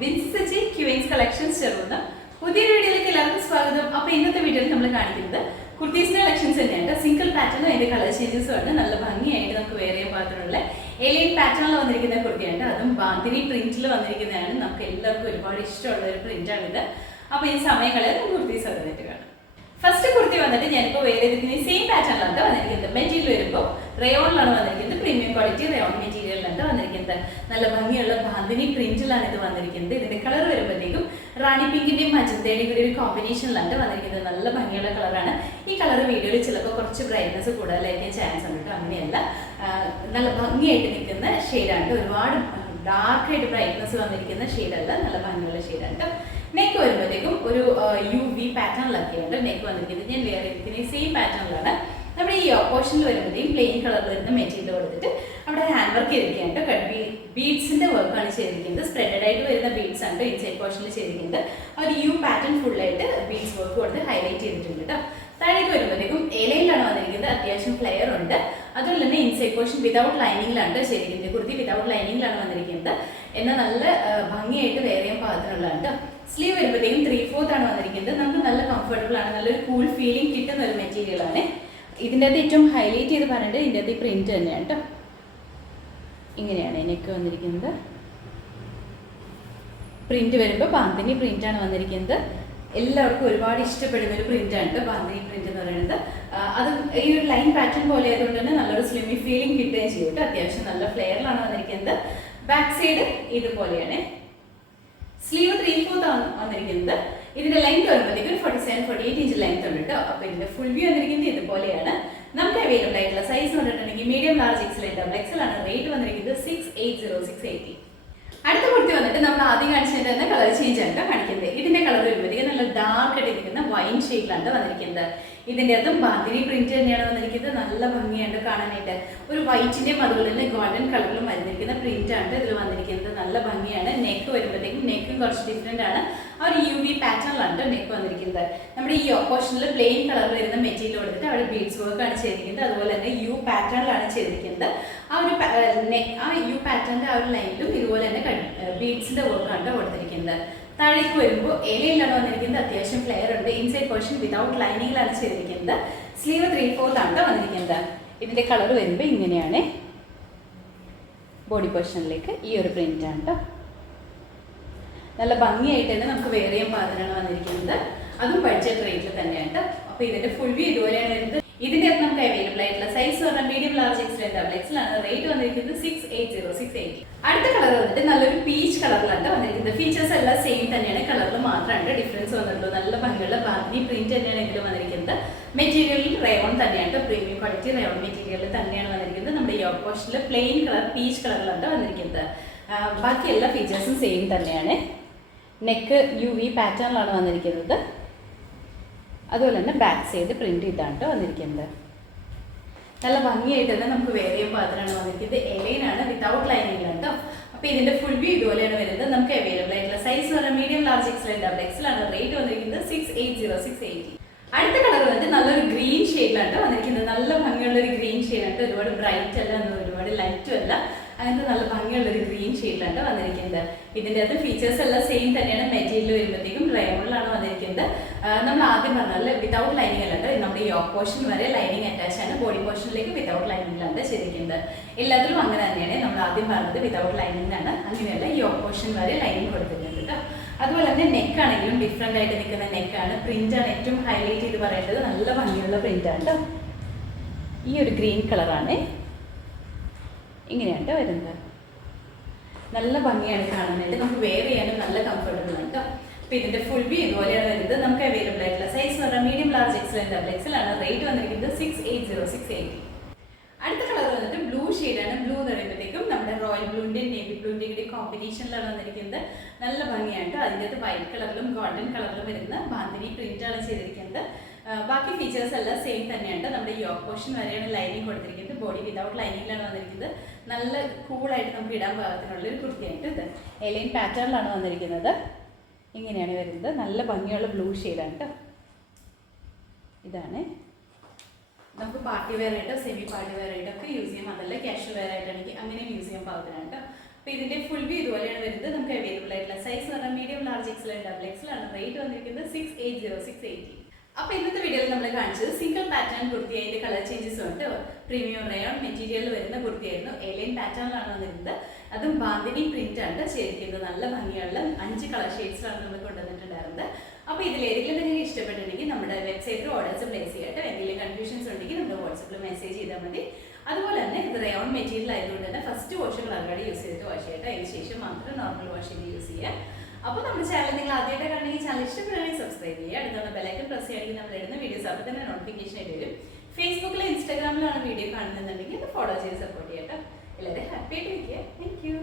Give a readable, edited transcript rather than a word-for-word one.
വിൻസി ക്യൂൻസ് collections ചേർന്ന് പുതിയൊരു വീഡിയോയിലേക്ക് എല്ലാവർക്കും സ്വാഗതം. അപ്പോൾ ഇന്നത്തെ വീഡിയോയിൽ നമ്മൾ കാണിക്കുന്നത് കുർത്തീസിന്റെ കളക്ഷൻസ് തന്നെയാണ്. സിംഗിൾ പാറ്റേണും അതിന്റെ കളർ ചേഞ്ചസും ആണ്. നല്ല ഭംഗിയായിട്ട് നമുക്ക് വേറെ പാറ്റേണുള്ള ഏലിയൻ പാറ്റേണിൽ വന്നിരിക്കുന്ന കുർത്തിയുണ്ട്. അതും ബാന്തിനി പ്രിന്റിൽ വന്നിരിക്കുന്നതാണ്. നമുക്ക് എല്ലാവർക്കും ഒരുപാട് ഇഷ്ടമുള്ള ഒരു പ്രിന്റാണിത്. അപ്പോൾ ഈ സമയങ്ങളിൽ കുർത്തീസ് വന്നിട്ട് കാണാം. ഫസ്റ്റ് കുർത്തി വന്നിട്ട് ഞാനിപ്പോൾ വേറെ സെയിം പാറ്റേണിലാണ് വന്നിരിക്കുന്നത്. മെറ്റീരിയൽ വരുമ്പോൾ റയോണിലാണ് വന്നിരിക്കുന്നത്. പ്രീമിയം ക്വാളിറ്റി റയോൺ മെറ്റീരിയലിലാണ് വന്നിരിക്കുന്നത്. നല്ല ഭംഗിയുള്ള ബാന്തിനി പ്രിന്റിലാണ് ഇത് വന്നിരിക്കുന്നത്. ഇതിന്റെ കളർ വരുമ്പോഴത്തേക്കും റാണി പിങ്കിന്റെയും മജന്തയുടെയും കൂടി ഒരു കോമ്പിനേഷനിലാണ് വന്നിരിക്കുന്നത്. നല്ല ഭംഗിയുള്ള കളറാണ്. ഈ കളർ വീഡിയോയിൽ ചിലപ്പോൾ കുറച്ച് ബ്രൈറ്റ്നസ് കൂടുതലായിരിക്കും ചാൻസ് ഉണ്ട് കേട്ടോ. അങ്ങനെയല്ല, നല്ല ഭംഗിയായിട്ട് നിൽക്കുന്ന ഷെയ്ഡാണ്. ഒരുപാട് ഡാർക്കായിട്ട് ബ്രൈറ്റ്നസ് വന്നിരിക്കുന്ന ഷെയ്ഡല്ല, നല്ല ഭംഗിയുള്ള ഷെയ്ഡാണ് കേട്ടോ. നെക്ക് വരുമ്പോഴത്തേക്കും ഒരു UV പാറ്റേണിലൊക്കെയുണ്ട് നെക്ക് വന്നിരിക്കുന്നത്. ഞാൻ വേറെ ഇരിക്കുന്ന സെയിം പാറ്റേണിലാണ്. നമ്മുടെ ഈ പോർഷനിൽ വരുമ്പോഴത്തേക്കും പ്ലെയിൻ കളറിൽ വരുന്ന മെറ്റീരിയൽ കൊടുത്തിട്ട് അവിടെ ഹാൻഡ് വർക്ക് ചെയ്തിരിക്കുകയാണ്. ബീഡ്സിന്റെ വർക്കാണ് ചെയ്തിരിക്കുന്നത്. സ്പ്രെഡഡ് ആയിട്ട് വരുന്ന ബീഡ്സ് ആണ് ഇൻസൈഡ് പോർഷനിൽ ചെയ്തിരിക്കുന്നത്. ഒരു U പാറ്റേൺ ഫുള്ളായിട്ട് ബീഡ്സ് വർക്ക് കൊടുത്ത് ഹൈലൈറ്റ് ചെയ്തിട്ടുണ്ട് കേട്ടോ. താഴേക്ക് വരുമ്പോഴത്തേക്കും എലയിലാണ് വന്നിരിക്കുന്നത്. അത്യാവശ്യം ഫ്ലെയർ ഉണ്ട്. അതുപോലെ തന്നെ ഇൻസൈഡ് പോർഷൻ വിതൗട്ട് ലൈനിങ്ങിലാണ് ചെയ്തിരിക്കുന്നത്. കുർത്തി വിതൗട്ട് ലൈനിങ്ങിലാണ് വന്നിരിക്കുന്നത്. എന്നാൽ നല്ല ഭംഗിയായിട്ട് വേറെ പാകത്തിനുള്ളതാണ്. സ്ലീവ് വരുമ്പോഴത്തേക്കും 3/4 ആണ് വന്നിരിക്കുന്നത്. നമുക്ക് നല്ല കംഫർട്ടബിൾ ആണ്. നല്ലൊരു കൂൾ ഫീലിംഗ് കിട്ടുന്ന ഒരു മെറ്റീരിയൽ ആണ്. ഇതിൻ്റെ അകത്ത് ഏറ്റവും ഹൈലൈറ്റ് ചെയ്ത് പറഞ്ഞിട്ട് ഇതിൻ്റെ അകത്ത് പ്രിന്റ് തന്നെയാണ് കേട്ടോ. ഇങ്ങനെയാണ് നെക്ക് വന്നിരിക്കുന്നത്. പ്രിന്റ് വരുമ്പോൾ ബാന്തിനി പ്രിന്റാണ് വന്നിരിക്കുന്നത്. എല്ലാവർക്കും ഒരുപാട് ഇഷ്ടപ്പെടുന്ന ഒരു പ്രിന്റാണ് കേട്ടോ ബാന്തിനി പ്രിന്റ് എന്ന് പറയുന്നത്. അത് ഈ ഒരു ലൈൻ പാറ്റേൺ പോലെ ആയതുകൊണ്ട് തന്നെ നല്ലൊരു സ്ലിമി ഫീലിംഗ് കിട്ടുകയും ചെയ്യും കേട്ടോ. അത്യാവശ്യം നല്ല ഫ്ലെയറിലാണ് വന്നിരിക്കുന്നത്. ബാക്ക് സൈഡ് ഇതുപോലെയാണ്. സ്ലീവ് 3/4 ആണ് വന്നിരിക്കുന്നത്. ഇതിന്റെ ലെങ്ത് വരുമ്പോഴത്തേക്ക് ഒരു 47-48 ഇഞ്ച് ലെങ്ത് ഉണ്ട് കേട്ടോ. അപ്പോൾ ഇതിന്റെ ഫുൾ വ്യൂ വന്നിരിക്കുന്നത് ഇതുപോലെയാണ്. നമുക്ക് അവൈലബിൾ ആയിട്ടുള്ള സൈസ് പറഞ്ഞിട്ടുണ്ടെങ്കിൽ മീഡിയം, ലാർജ്, XL, XL ആണ്. റേറ്റ് വന്നിരിക്കുന്നത് 680-680. അടുത്ത കുർത്തി വന്നിട്ട് നമ്മൾ ആദ്യം കാണിച്ചതിന്റെ തന്നെ കളർ ചേഞ്ച് ആണ് കാണിക്കുന്നത്. ഇതിന്റെ കളർ വരുമ്പോഴത്തേക്ക് നല്ല ഡാർക്ക് ആയിട്ട് ഇരിക്കുന്ന വൈൻ ഷെയ്ഡിലാണ് വന്നിരിക്കുന്നത്. ഇതിന്റെ അതും ബാന്തിനി പ്രിന്റ് തന്നെയാണ് വന്നിരിക്കുന്നത്. നല്ല ഭംഗിയുണ്ട് കാണാനായിട്ട്. ഒരു വൈറ്റിന്റെയും അതുപോലെ തന്നെ ഗോൾഡൻ കളറിലും വന്നിരിക്കുന്ന പ്രിന്റ് ആണ് ഇതിൽ വന്നിരിക്കുന്നത്. നല്ല ഭംഗിയാണ്. നെക്ക് വരുമ്പോഴത്തേക്കും നെക്കും കുറച്ച് ഡിഫറെന്റ് ആണ്. ആ ഒരു UV പാറ്റേണിലാണ് നെക്ക് വന്നിരിക്കുന്നത്. നമ്മുടെ ഈ ഓപ്പോഷനിൽ പ്ലെയിൻ കളറിൽ വരുന്ന മെറ്റീരിയൽ കൊടുത്തിട്ട് അവിടെ ബീഡ്സ് വർക്ക് ആണ് ചെയ്തിരിക്കുന്നത്. അതുപോലെ തന്നെ U പാറ്റേണിലാണ് ചെയ്തിരിക്കുന്നത്. ആ ഒരു നെക്ക് ആ U പാറ്റേണിന്റെ ആ ഒരു ലൈനിലും ഇതുപോലെ തന്നെ ബീഡ്സിന്റെ വർക്കാണ് കൊടുത്തിരിക്കുന്നത്. താഴേക്ക് വരുമ്പോൾ എലയിലാണ് വന്നിരിക്കുന്നത്. അത്യാവശ്യം ഫ്ലെയർ ഉണ്ട്. ഇൻസൈഡ് പോർഷൻ വിതൗട്ട് ലൈനിങ്ങിലാണ് ചെയ്തിരിക്കുന്നത്. സ്ലീവ് 3/4 ആണ് വന്നിരിക്കുന്നത്. ഇതിന്റെ കളർ വരുമ്പോൾ ഇങ്ങനെയാണ്. ബോഡി പോർഷനിലേക്ക് ഈ ഒരു പ്രിന്റ് ആണ് കേട്ടോ. നല്ല ഭംഗിയായിട്ട് തന്നെ നമുക്ക് വേറെ പാതനാണ് വന്നിരിക്കുന്നത്. അതും ബഡ്ജറ്റ് റേറ്റിൽ തന്നെയാണ് കേട്ടോ. അപ്പോൾ ഇതിന്റെ ഫുൾ വ്യൂ ഇതുപോലെയാണ് വരുന്നത്. ഇതിന്റെ നമുക്ക് അവൈലബിൾ ആയിട്ടുള്ള സൈസ് പറഞ്ഞാൽ മീഡിയം, ലാർജ്, XL, XL ആണ്. റേറ്റ് വന്നിരിക്കുന്നത് 680-680. അടുത്ത കളർ വന്നിട്ട് നല്ലൊരു പീച്ച് കളറിലാണ് വന്നിരിക്കുന്നത്. ഫീച്ചേഴ്സ് എല്ലാം സെയിം തന്നെയാണ്. കളറിൽ മാത്രമാണ് ഡിഫറൻസ് വന്നിട്ടുള്ളൂ. നല്ല ഭംഗിയുള്ള ബാന്തിനി പ്രിന്റ് തന്നെയാണ് ഇതിൽ വന്നിരിക്കുന്നത്. മെറ്റീരിയലിൽ റയോൺ തന്നെയാണ്. പ്രീമിയം ക്വാളിറ്റി റയോൺ മെറ്റീരിയലിൽ തന്നെയാണ് വന്നിരിക്കുന്നത്. നമ്മുടെ ഈ ഓപ്പോഷനിൽ പ്ലെയിൻ കളർ പീച്ച് കളറിലാണ് വന്നിരിക്കുന്നത്. ബാക്കി എല്ലാ ഫീച്ചേഴ്സും സെയിം തന്നെയാണ്. നെക്ക് UV പാറ്റേണിലാണ് വന്നിരിക്കുന്നത്. അതുപോലെ തന്നെ ബാക്ക് സൈഡ് പ്രിന്റ് ഇതാണ് വന്നിരിക്കുന്നത്. നല്ല ഭംഗിയായിട്ട് തന്നെ നമുക്ക് വേറെ പാത്രമാണ് വന്നിരിക്കുന്നത്. എലൈനാണ് വിതൗട്ട് ലൈനിങ്ങിലാണ് കേട്ടോ. അപ്പോൾ ഇതിന്റെ ഫുൾ വ്യൂ ഇതുപോലെയാണ് വരുന്നത്. നമുക്ക് അവൈലബിൾ ആയിട്ടുള്ള സൈസ് പറഞ്ഞാൽ മീഡിയം, ലാർജ്, XL, XL ആണ്. റേറ്റ് വന്നിരിക്കുന്നത് 680-680. അടുത്ത കളർ വന്നിട്ട് നല്ലൊരു ഗ്രീൻ ഷെയ്ഡിലാണ് വന്നിരിക്കുന്നത്. നല്ല ഭംഗിയുള്ള ഒരു ഗ്രീൻ ഷെയ്ഡാണ്. ഒരുപാട് ബ്രൈറ്റ് അല്ല, ഒരുപാട് ലൈറ്റും അല്ല. അങ്ങനത്തെ നല്ല ഭംഗിയുള്ള ഒരു ഗ്രീൻ ഷെയ്ഡിലാണ് വന്നിരിക്കുന്നത്. ഇതിൻ്റെ അകത്ത് ഫീച്ചേഴ്സ് എല്ലാം സെയിം തന്നെയാണ്. മെറ്റീരിയൽ വരുമ്പോഴത്തേക്കും റയോണിലാണ് വന്നിരിക്കുന്നത്. നമ്മൾ ആദ്യം പറഞ്ഞാൽ വിതൗട്ട് ലൈനിങ് അല്ലാണ്ട് നമ്മുടെ ഈ യോക്ക് പോർഷൻ വരെ ലൈനിങ് അറ്റാച്ച് ആണ്. ബോഡി പോർഷനിലേക്ക് വിതൗട്ട് ലൈനിങ്ങിലാണ് ചെയ്തിരിക്കുന്നത്. എല്ലാത്തിലും അങ്ങനെ തന്നെയാണ്. നമ്മൾ ആദ്യം പറഞ്ഞത് വിതൗട്ട് ലൈനിങ്ങിനാണ്. അങ്ങനെയല്ല, യോക്ക് പോർഷൻ വരെ ലൈനിങ് കൊടുത്തിട്ടുണ്ട് കേട്ടോ. അതുപോലെ തന്നെ നെക്ക് ആണെങ്കിലും ഡിഫറെൻ്റ് ആയിട്ട് നിൽക്കുന്ന നെക്കാണ്. പ്രിന്റാണ് ഏറ്റവും ഹൈലൈറ്റ് ചെയ്ത് പറയേണ്ടത്. നല്ല ഭംഗിയുള്ള പ്രിന്റാണ് കേട്ടോ. ഈ ഒരു ഗ്രീൻ കളറാണ്. ഇങ്ങനെയാണ് വരുന്നത്. നല്ല ഭംഗിയാണ് കാണാനായിട്ട്. നമുക്ക് വെയർ ചെയ്യാനും നല്ല കംഫർട്ടബിൾ ആണ് കേട്ടോ. അപ്പോൾ ഇതിന്റെ ഫുൾ വ്യൂ ഇതുപോലെയാണ് വരുന്നത്. നമുക്ക് അവൈലബിൾ ആയിട്ടുള്ള സൈസ് പറഞ്ഞാൽ മീഡിയം, ലാർജ്, XL, XL ആണ്. റേറ്റ് വന്നിരിക്കുന്നത് 680-680. അടുത്ത കളർ വന്നിട്ട് ബ്ലൂ ഷെയ്ഡാണ്. ബ്ലൂ എന്ന് പറയുമ്പോഴത്തേക്കും നമ്മുടെ റോയൽ ബ്ലൂവിൻ്റെയും നേവി ബ്ലൂവിൻ്റെയും കൂടി കോമ്പിനേഷനിലാണ് വന്നിരിക്കുന്നത്. നല്ല ഭംഗിയാണ്. അതിൻ്റെ അകത്ത് വൈറ്റ് കളറിലും ഗോൾഡൻ കളറിലും വരുന്ന ബാന്തിനി പ്രിന്റാണ് ചെയ്തിരിക്കുന്നത്. ബാക്കി ഫീച്ചേഴ്സ് എല്ലാം സെയിം തന്നെയാണ്. നമ്മുടെ യോക്ക് പോർഷൻ വരെയാണ് ലൈനിങ് കൊടുത്തിരിക്കുന്നത്. ബോഡി വിതൗട്ട് ലൈനിങ്ങിലാണ് വന്നിരിക്കുന്നത്. നല്ല കൂളായിട്ട് നമുക്ക് ഇടാൻ പാകത്തിനുള്ള ഒരു കുർത്തിയായിട്ട് ഇത് എലൈൻ പാറ്റേണിലാണ് വന്നിരിക്കുന്നത്. ഇങ്ങനെയാണ് വരുന്നത്. നല്ല ഭംഗിയുള്ള ബ്ലൂ ഷെയ്ഡാണ് കേട്ടോ. ഇതാണ്. നമുക്ക് പാർട്ടി വെയർ ആയിട്ടോ സെമി പാർട്ടി വെയർ ആയിട്ടൊക്കെ യൂസ് ചെയ്യാം. അതല്ല ക്യാഷ്വൽ വെയർ ആയിട്ടാണെങ്കിൽ അങ്ങനെയും യൂസ് ചെയ്യാൻ പാകത്തിനാണ് കേട്ടോ. അപ്പോൾ ഇതിൻ്റെ ഫുൾ വ്യൂ ഇതുപോലെയാണ് വരുന്നത്. നമുക്ക് അവൈലബിൾ ആയിട്ടുള്ള സൈസ് XL XXL ആണ് റേറ്റ് വന്നിരിക്കുന്നത് 680. അപ്പോൾ ഇന്നത്തെ വീഡിയോയിൽ നമ്മൾ കാണിച്ചത് സിംഗിൾ പാറ്റേൺ കുർത്തി, അതിന്റെ കളർ ചേഞ്ചസ് ഉണ്ട്. പ്രീമിയം റയോൺ മെറ്റീരിയലിൽ വരുന്ന കുർത്തിയായിരുന്നു. ഏലിയൻ പാറ്റേണിലാണ് വന്നിരുന്നത്. അതും ബാന്തിനി പ്രിന്റ് ആണ് ചെയ്തിരിക്കുന്നത്. നല്ല ഭംഗിയുള്ള 5 കളർ ഷെയ്ഡ്സിലാണ് നമ്മൾ കൊണ്ടുവന്നിട്ടുണ്ടായിരുന്നത്. അപ്പോൾ ഇതിൽ ഏതെങ്കിലും നിങ്ങൾക്ക് ഇഷ്ടപ്പെട്ടിട്ടുണ്ടെങ്കിൽ നമ്മുടെ വെബ്സൈറ്റിൽ ഓർഡേഴ്സ് പ്ലേസ് ചെയ്യട്ടെ. എന്തെങ്കിലും കൺഫ്യൂഷൻസ് ഉണ്ടെങ്കിൽ നമ്മുടെ വാട്സപ്പിൽ മെസ്സേജ് ചെയ്താൽ മതി. അതുപോലെ തന്നെ ഇത് റയോൺ മെറ്റീരിയൽ ആയതുകൊണ്ട് തന്നെ ഫസ്റ്റ് വാഷ് കളർകാടി യൂസ് ചെയ്തിട്ട് വാഷ് ചെയ്യട്ടെ. അതിന് ശേഷം മാത്രം നോർമൽ വാഷ് ചെയ്ത് യൂസ് ചെയ്യുക. അപ്പോൾ നമ്മുടെ ചാനൽ നിങ്ങൾ ആദ്യമായിട്ട് കണ്ടെങ്കിൽ ചാനൽ ഇഷ്ടപ്പെടുകയാണെങ്കിൽ സബ്സ്ക്രൈബ് ചെയ്യുക. അടുത്തുള്ള ബെല്ലൈക്കൺ പ്രസ് ചെയ്യുകയാണെങ്കിൽ നമ്മൾ ഇടുന്ന വീഡിയോസ് അപ്പോൾ തന്നെ നോട്ടിഫിക്കേഷൻ ആയിട്ട് വരും. ഫേസ്ബുക്കിലോ ഇൻസ്റ്റാഗ്രാമിലാണ് വീഡിയോ കാണുന്നുണ്ടെങ്കിൽ അത് ഫോളോ ചെയ്ത് സപ്പോർട്ട് ചെയ്യട്ടെ. എല്ലാവരും ഹാപ്പി ആയിട്ട് ഇരിക്കുക. Thank you.